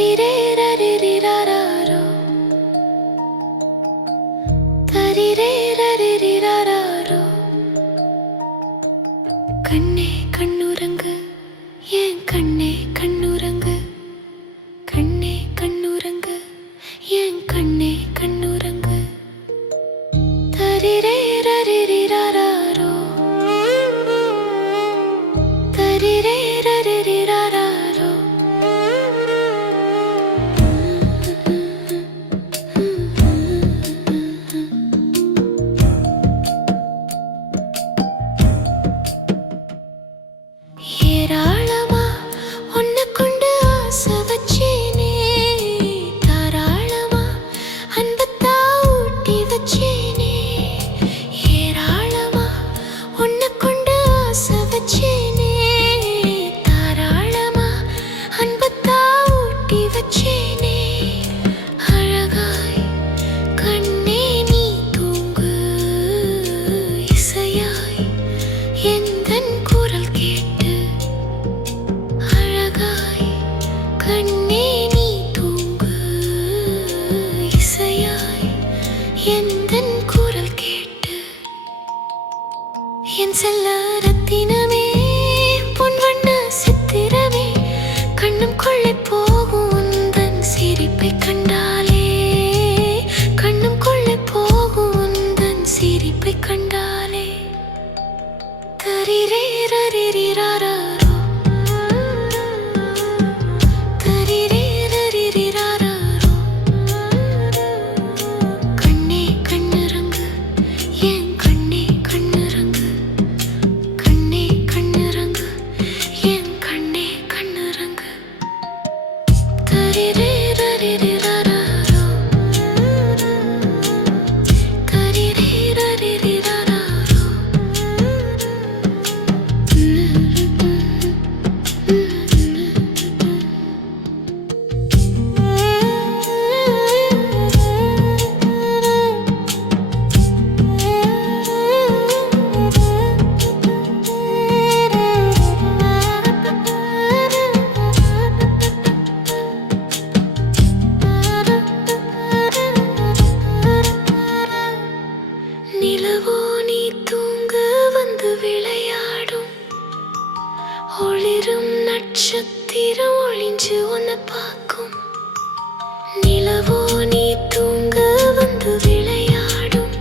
தரிரேரரிரிராரோ தரிரேரரிரிராரோ கண்ணே கண்ணுறங்கு என் கண்ணே கண்ணுறங்கு கண்ணே கண்ணுறங்கு என் கண்ணே கண்ணுறங்கு தரிரேரரிரிராரோ தரிரேரரிரிராரோ ஏராளமா உன்னை கொண்டு ஆசை வச்சேனே தாராளமா அன்பத்தா ஊட்டி வச்சேனே ஏராளமா உன்னை கொண்டு ஆசை வச்சேனே தாராளமா அன்பத்தா ஊட்டி வச்சேனே அழகாய் கண்ணே நீ தூங்கு இசையாய் எந்தன் குரல் கேட்டு கண்ணே நீ தூங்கு இசையாய் எந்தன் குரல் கேட்டு என் செல்ல ரத்தினமே பொன் வண்ண சித்திரமே கண்ணும் கொள்ளை போகும் உந்தன் சிரிப்பை கண்டாலே கண்ணும் கொள்ளை போகும் உந்தன் சிரிப்பை கண்டாலே தரிரேரரிரிராரோ நிலவோ நீ தூங்க வந்து விளையாடும் ஒளிரும் நட்சத்திரம் ஒளிஞ்சு உன்னை பார்க்கும் நிலவோ நீ தூங்க வந்து விளையாடும்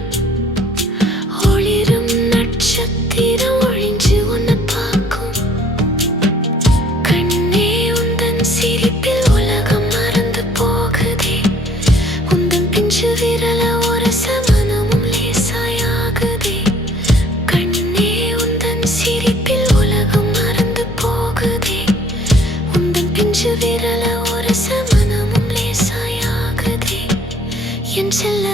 ஒளிரும் நட்சத்திரம் ஒளிஞ்சு உன்னை பார்க்கும் கண்ணே உந்தன் சிரிப்பில் உலகம் மறந்து போகுதே உந்தன் பிஞ்சு விரல ஒரு சமனமும் லேசாயாகுதே கண்ணே உந்தன் சிரிப்பில் உலகம் மறந்து போகுதே உந்தன் பிஞ்சு விரல ஒரு சமனமும் லேசாயாகுதே என் செல்ல